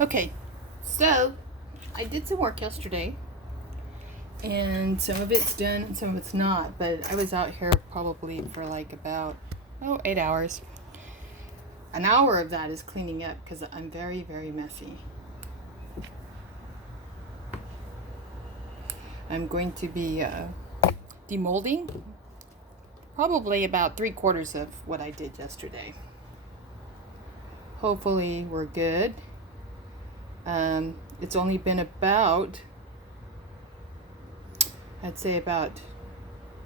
Okay, so I did some work yesterday, and some of it's done and some of it's not, but I was out here probably for like about 8 hours. An hour of that is cleaning up because I'm very, very messy. I'm going to be demolding probably about 3/4 of what I did yesterday. Hopefully we're good. It's only been about, I'd say about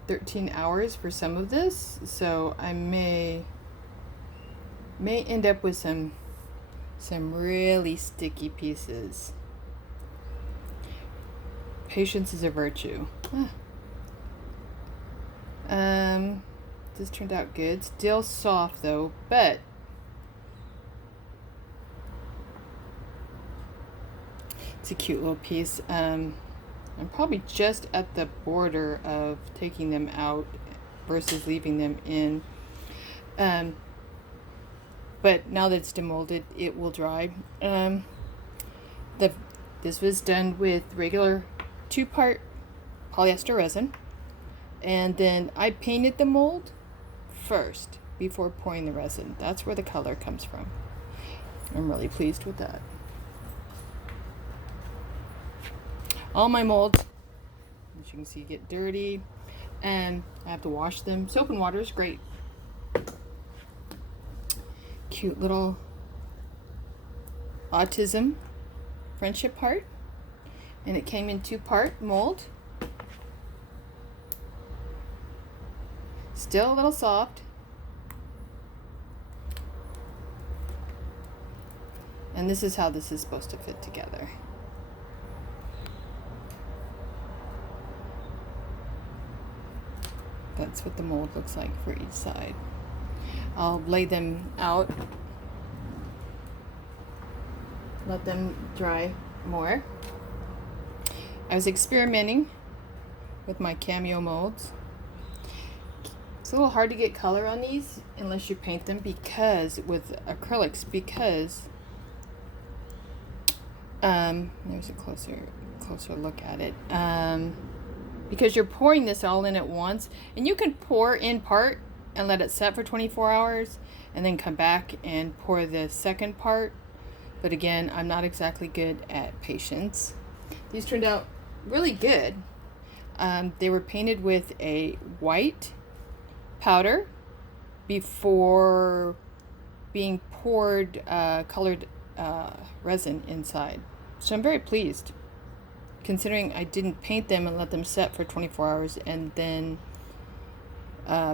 13 hours for some of this, so I may end up with some really sticky pieces. Patience is a virtue. This turned out good. Still soft though, but it's a cute little piece. I'm probably just at the border of taking them out versus leaving them in. But now that it's demolded, it will dry. This was done with regular 2-part polyester resin, and then I painted the mold first before pouring the resin. That's where the color comes from. I'm really pleased with that. All my molds, as you can see, get dirty, and I have to wash them. Soap and water is great. Cute little autism friendship heart, and it came in 2-part mold. Still a little soft. And this is how this is supposed to fit together. That's what the mold looks like for each side. I'll lay them out, let them dry more. I was experimenting with my cameo molds. It's a little hard to get color on these unless you paint them, because with acrylics, because there's a closer look at it. Because you're pouring this all in at once, and you can pour in part and let it set for 24 hours and then come back and pour the second part. But again, I'm not exactly good at patience. These turned out really good. They were painted with a white powder before being poured colored resin inside. So I'm very pleased, considering I didn't paint them and let them set for 24 hours and then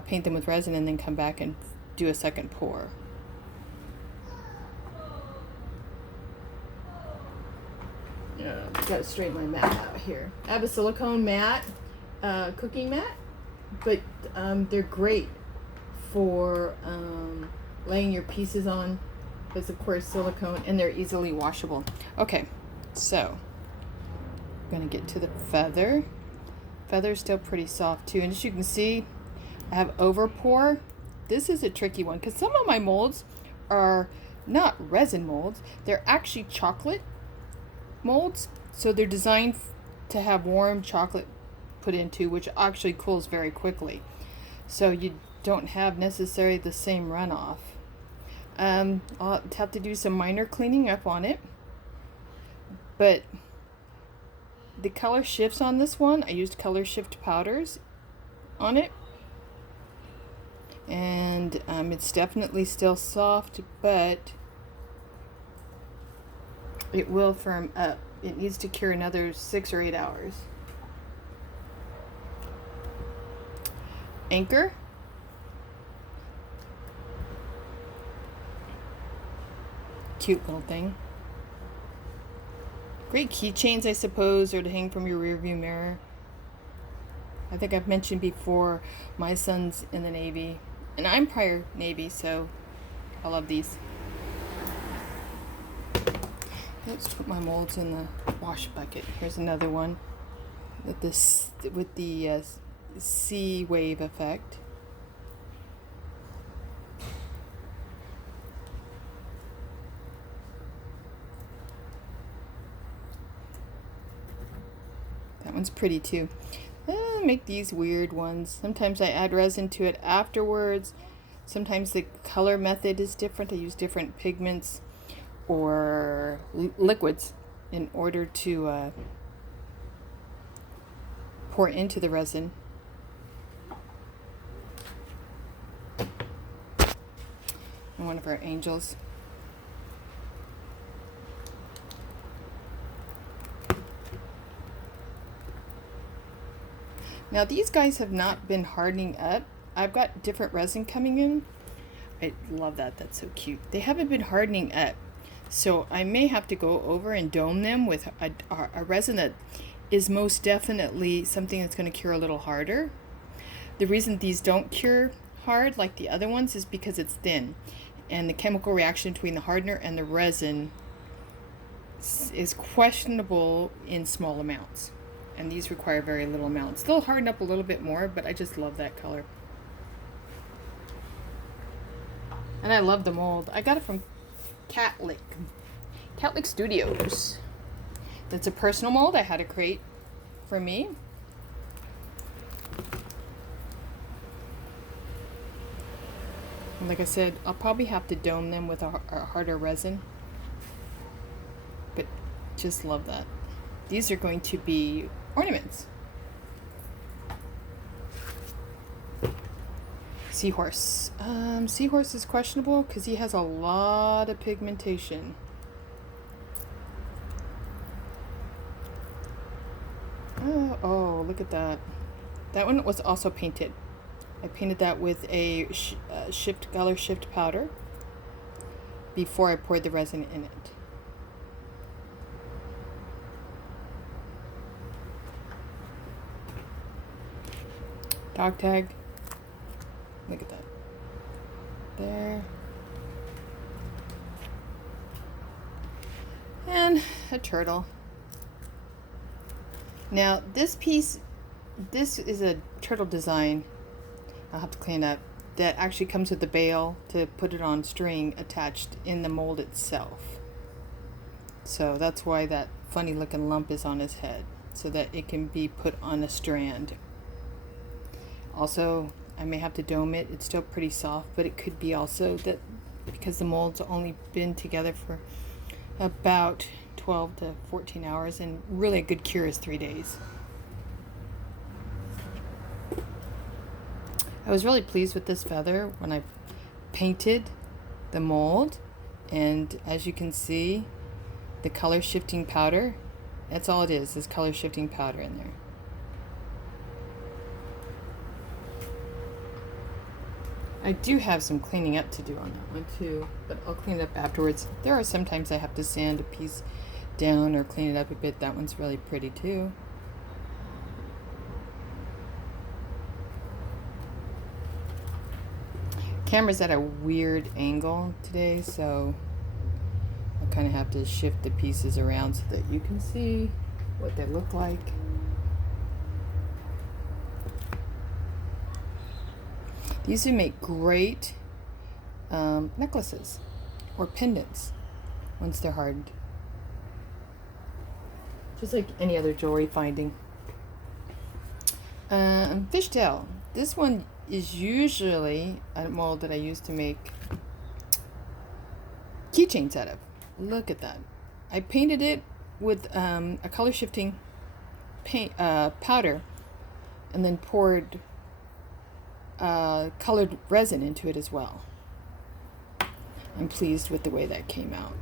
paint them with resin and then come back and do a second pour. Gotta straighten my mat out here. I have a silicone mat, cooking mat, but they're great for laying your pieces on, because of course silicone, and they're easily washable. Okay, so I'm gonna get to the feather. Feather's still pretty soft too, and as you can see, I have over pour. This is a tricky one because some of my molds are not resin molds, they're actually chocolate molds. So they're designed to have warm chocolate put into, which actually cools very quickly. So you don't have necessarily the same runoff. I'll have to do some minor cleaning up on it. But the color shifts on this one. I used color shift powders on it. And it's definitely still soft, but it will firm up. It needs to cure another 6 or 8 hours. Anchor. Cute little thing. Great keychains, I suppose, or to hang from your rearview mirror. I think I've mentioned before, my son's in the Navy, and I'm prior Navy, so I love these. Let's put my molds in the wash bucket. Here's another one with this, with the sea wave effect. one's pretty too. Make these weird ones. Sometimes I add resin to it afterwards. Sometimes the color method is different. I use different pigments or liquids in order to pour into the resin. And one of our angels. Now these guys have not been hardening up. I've got different resin coming in. I love that. That's so cute. They haven't been hardening up. So I may have to go over and dome them with a resin that is most definitely something that's going to cure a little harder. The reason these don't cure hard like the other ones is because it's thin. And the chemical reaction between the hardener and the resin is questionable in small amounts. And these require very little amounts. They'll harden up a little bit more, but I just love that color. And I love the mold. I got it from Catlick Studios. That's a personal mold I had to create for me. And like I said, I'll probably have to dome them with a harder resin. But just love that. These are going to be ornaments. Seahorse. Seahorse is questionable because he has a lot of pigmentation. Oh, look at that. That one was also painted. I painted that with a color shift powder before I poured the resin in it. Dog tag. Look at that. There. And a turtle. Now this piece, this is a turtle design. I'll have to clean up. That actually comes with the bail to put it on string attached in the mold itself. So that's why that funny looking lump is on his head, so that it can be put on a strand. Also, I may have to dome it. It's still pretty soft, but it could be also that because the mold's only been together for about 12 to 14 hours, and really a good cure is 3 days. I was really pleased with this feather when I painted the mold, and as you can see, the color shifting powder, that's all it is color shifting powder in there. I do have some cleaning up to do on that one too, but I'll clean it up afterwards. There are sometimes I have to sand a piece down or clean it up a bit. That one's really pretty too. Camera's at a weird angle today, so I kind of have to shift the pieces around so that you can see what they look like. These would make great necklaces or pendants once they're hardened. Just like any other jewelry finding. Fishtail. This one is usually a mold that I use to make keychains out of. Look at that. I painted it with a color shifting paint powder, and then poured colored resin into it as well. I'm pleased with the way that came out.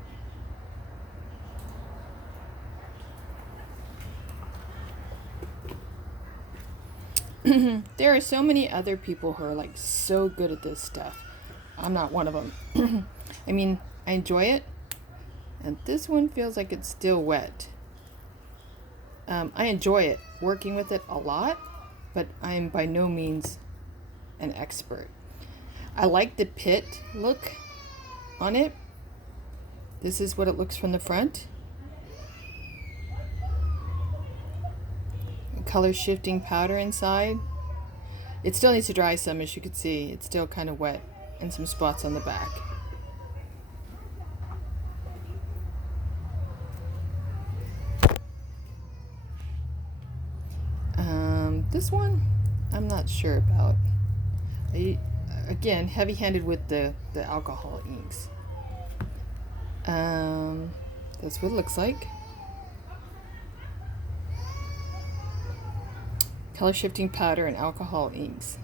There are so many other people who are like so good at this stuff. I'm not one of them. I mean, I enjoy it, and this one feels like it's still wet. I enjoy it, working with it a lot, but I am by no means an expert. I like the pit look on it. This is what it looks from the front. Color shifting powder inside. It still needs to dry some, as you can see. It's still kind of wet, and some spots on the back. This one, I'm not sure about. Again, heavy-handed with the alcohol inks. That's what it looks like. Color shifting powder and alcohol inks.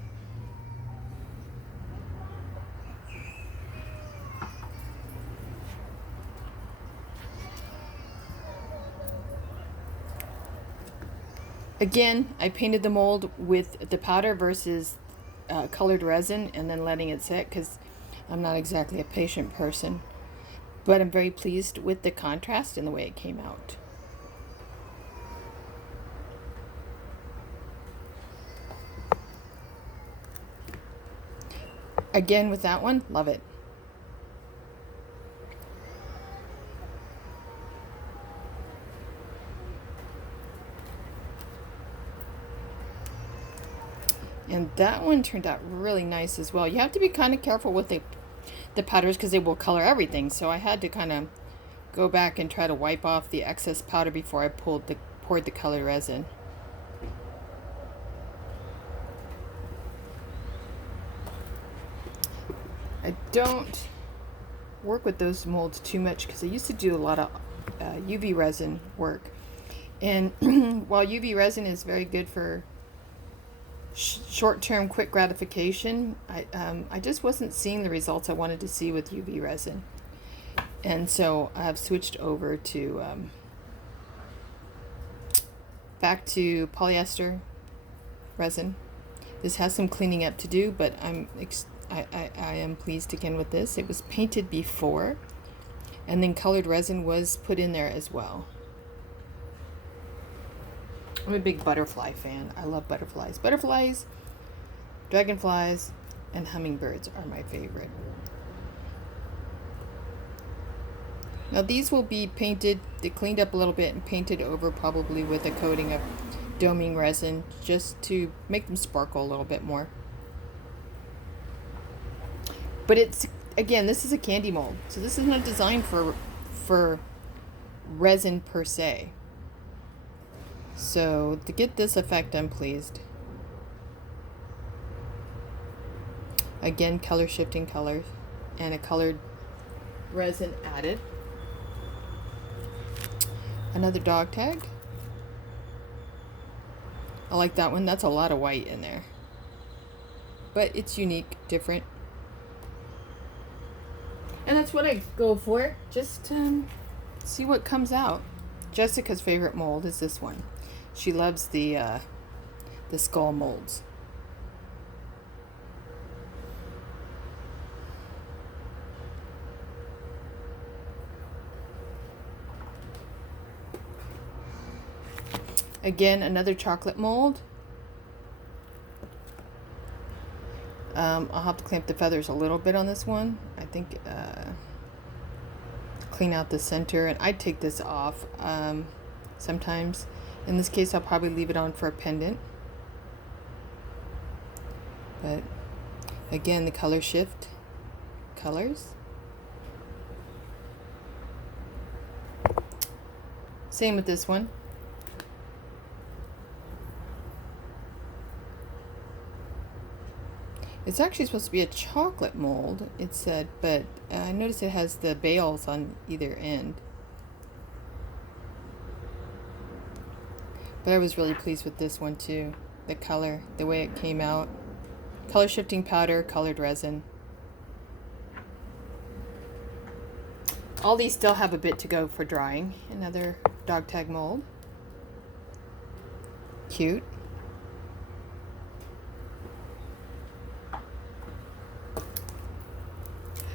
Again, I painted the mold with the powder versus colored resin and then letting it set because I'm not exactly a patient person. But I'm very pleased with the contrast and the way it came out. Again, with that one, love it. And that one turned out really nice as well. You have to be kind of careful with the powders because they will color everything. So I had to kind of go back and try to wipe off the excess powder before I poured the colored resin. I don't work with those molds too much because I used to do a lot of UV resin work. And while UV resin is very good for short-term quick gratification, I just wasn't seeing the results I wanted to see with UV resin. And so I've switched over to back to polyester resin. This has some cleaning up to do, but I am pleased again with this. It was painted before, and then colored resin was put in there as well. I'm a big butterfly fan. I love butterflies. Butterflies, dragonflies, and hummingbirds are my favorite. Now these will be painted, they cleaned up a little bit and painted over probably with a coating of doming resin just to make them sparkle a little bit more. But it's, again, this is a candy mold, so this is not designed for resin per se. So to get this effect, I'm pleased. Again, color shifting colors and a colored resin added. Another dog tag. I like that one. That's a lot of white in there, but it's unique, different. And that's what I go for. Just see what comes out. Jessica's favorite mold is this one. She loves the skull molds. Again, another chocolate mold. I'll have to clean up the feathers a little bit on this one. I think clean out the center, and I take this off sometimes. In this case, I'll probably leave it on for a pendant. But again, the color shift colors. Same with this one. It's actually supposed to be a chocolate mold, it said, but I noticed it has the bales on either end. But I was really pleased with this one too. The color, the way it came out. Color shifting powder, colored resin. All these still have a bit to go for drying. Another dog tag mold. Cute.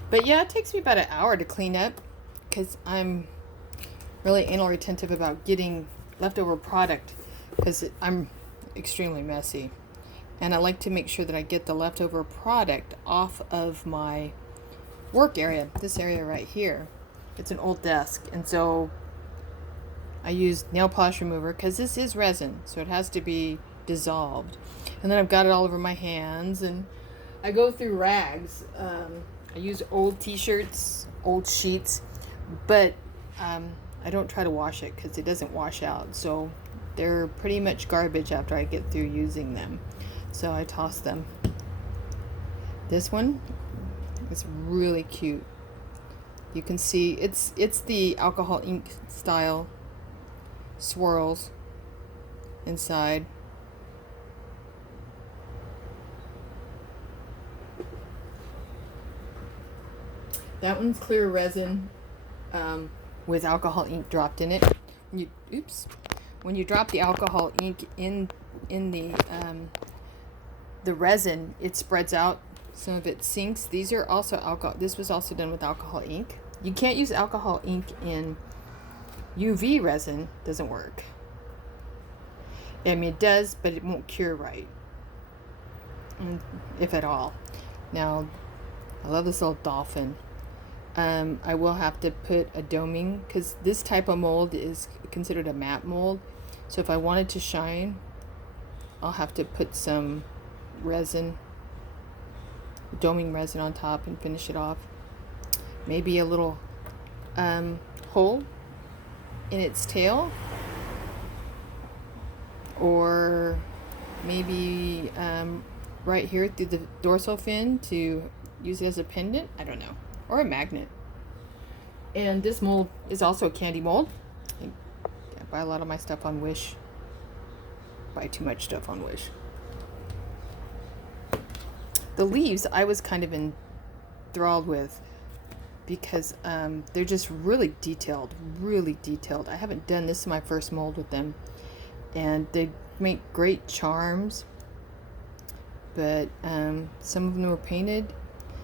But yeah, it takes me about an hour to clean up because I'm really anal retentive about getting leftover product because I'm extremely messy. And I like to make sure that I get the leftover product off of my work area, this area right here. It's an old desk, and so I use nail polish remover because this is resin, so it has to be dissolved. And then I've got it all over my hands, and I go through rags. I use old t-shirts, old sheets, but I don't try to wash it because it doesn't wash out. So They're pretty much garbage after I get through using them, so I toss them. This one is really cute. You can see it's the alcohol ink style swirls inside. That one's clear resin with alcohol ink dropped in it. When you drop the alcohol ink in the resin, it spreads out. Some of it sinks. These are also alcohol. This was also done with alcohol ink. You can't use alcohol ink in UV resin. Doesn't work. I mean, it does, but it won't cure right, if at all. Now, I love this little dolphin. I will have to put a doming, because this type of mold is considered a matte mold. So if I wanted to shine, I'll have to put some resin, doming resin on top and finish it off. Maybe a little hole in its tail, or maybe right here through the dorsal fin to use it as a pendant. I don't know. Or a magnet. And this mold is also a candy mold. I buy a lot of my stuff on Wish. Buy too much stuff on Wish. The leaves I was kind of enthralled with because they're just really detailed, really detailed. I haven't done this, is my first mold with them. And they make great charms, but some of them were painted.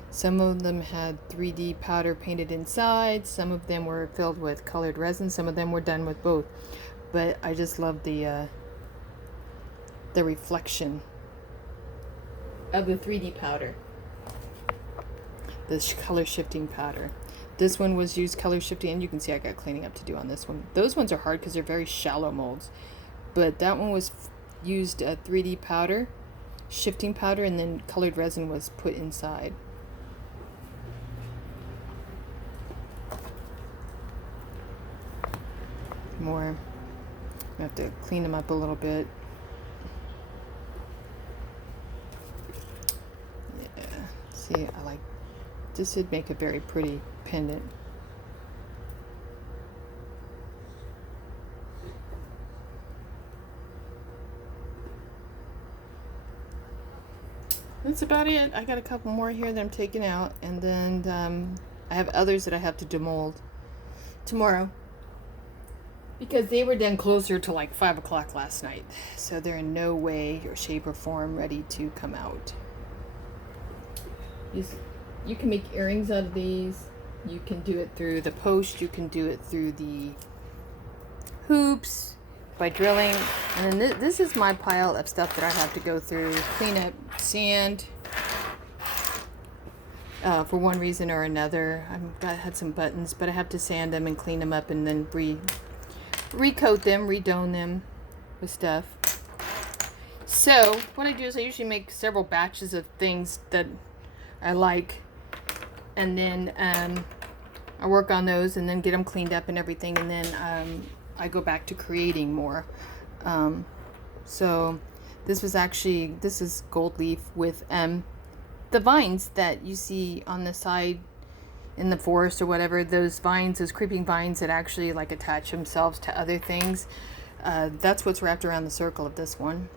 Some of them had 3D powder painted inside. Some of them were filled with colored resin. Some of them were done with both. But I just love the reflection of the 3D powder. The color shifting powder. This one was used color shifting, and you can see I got cleaning up to do on this one. Those ones are hard because they're very shallow molds. But that one was used 3D powder, shifting powder, and then colored resin was put inside. More. I have to clean them up a little bit. Yeah. See, I like this would make a very pretty pendant. That's about it. I got a couple more here that I'm taking out, and then I have others that I have to demold tomorrow, because they were done closer to like 5 o'clock last night. So they're in no way or shape or form ready to come out. You can make earrings out of these. You can do it through the post. You can do it through the hoops by drilling. And then this is my pile of stuff that I have to go through, clean up, sand. For one reason or another. I had some buttons, but I have to sand them and clean them up and then recoat them, redone them with stuff. So what I do is I usually make several batches of things that I like, and then I work on those and then get them cleaned up and everything, and then I go back to creating more. So this is gold leaf with the vines that you see on the side in the forest or whatever, those vines, those creeping vines that actually like attach themselves to other things. That's what's wrapped around the circle of this one.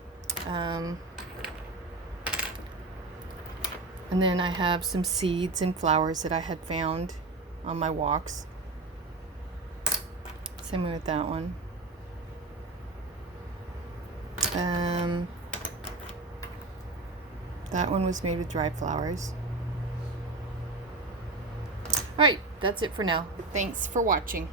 And then I have some seeds and flowers that I had found on my walks. Same way with that one. That one was made with dried flowers. Alright, that's it for now. Thanks for watching.